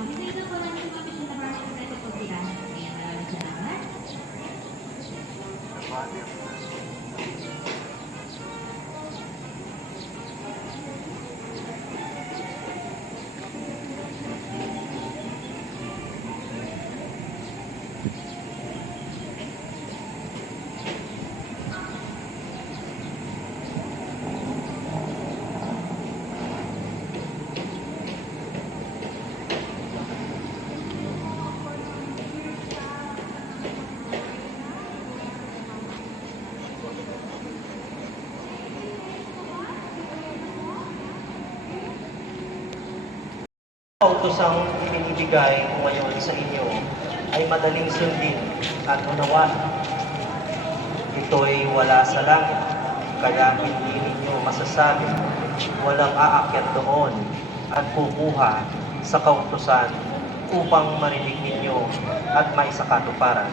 Dito po lang yung Commission na Market Secretary po sila. Kaya maraming salamat. Pautosang ibinibigay ko ngayon sa inyo ay madaling sundin at unawaan. Ito'y wala sa langit, kaya hindi ninyo masasabi walang aakyat doon at kukuha sa kautosan upang marinig ninyo at maisakatuparan.